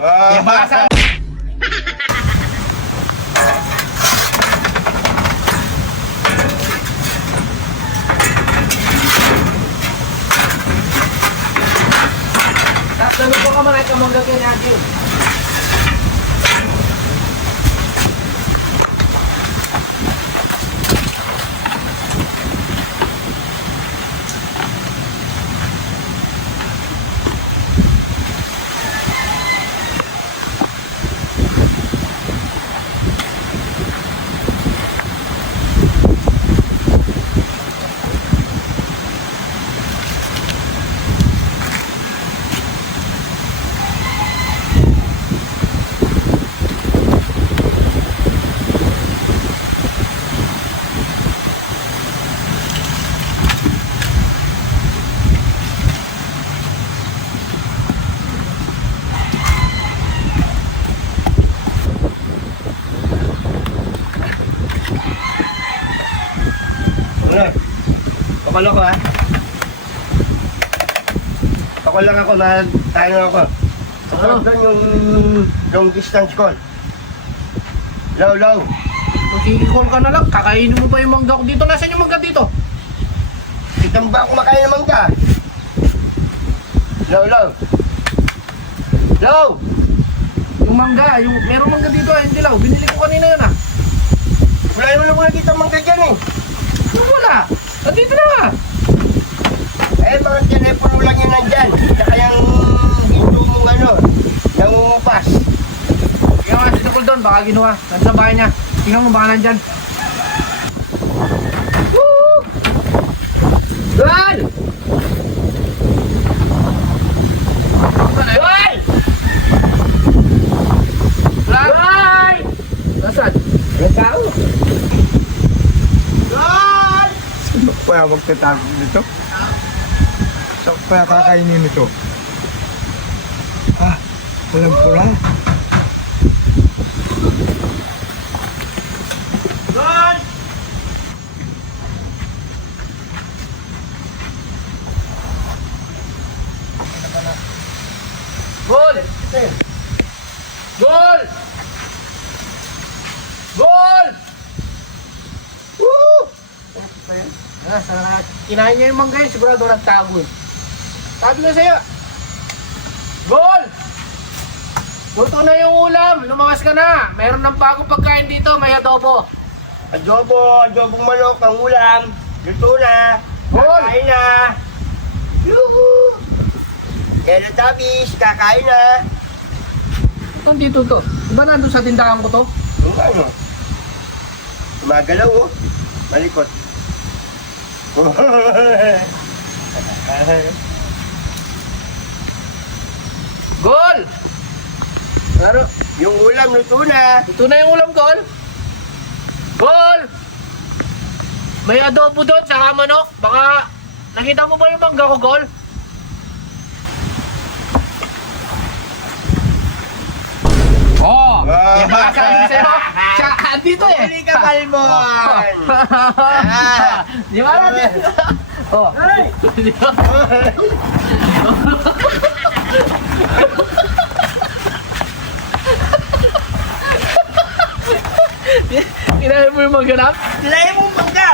Ibasan. Tapos po ka mga kamangga kinagin. Pakalo ko ha. Pakalo lang ako, tayo ako. Pakalo doon yung long distance call. Low. Magkikikol ka na lang, kakainin mo pa yung mangga ko dito. Nasaan yung mangga dito? Kitang ba ako makain ng mangga? Low. Yung mangga, merong mangga dito hindi lang. Binili ko kanina yun ah. Wala naman ako nakita mangga dyan eh. Wala. Nandito na nga. Eh, mga telepono lang yan nandyan. Tsaka yung hinto mong nangungupas. Kaya nga, si Tukol doon, baka ginawa. Nandun sa bahay niya. Tingnan mo, baka nandyan. Woo! Doon! Doon! Doon! Nasaan? Yung tao. Kaya magtatago nito? So, kaya kakainin nito? Walang pula. Gol! Gol! Gol! Woo! Kinain niya yung mangga yun, sigurado nagtago eh. Sabi na sa'yo. Gol! Luto na yung ulam, lumakas ka na. Mayroon ng bagong pagkain dito, may adobo. Adobong manok, ang ulam. Luto na. Gol! Kakain na. Yuhu! Teletubbies, kakain na. Saan dito to? Diba nandun sa tindahan ko to? Yung ano? Gumagalaw oh. Malikot. Gol! Pero, Yung ulam luto na. ito na yung ulam, Gol. Gol! May adobo doon sa manok. Baka, nakita mo ba yung mangga ko, Gol? Oh! Ah. Baka sabi ko sa'yo, siya dito eh. Huli ka, Balbon! Di ba natin? Oh. Di ba? Kinahin mo yung maghanap? Kinain mo mangga!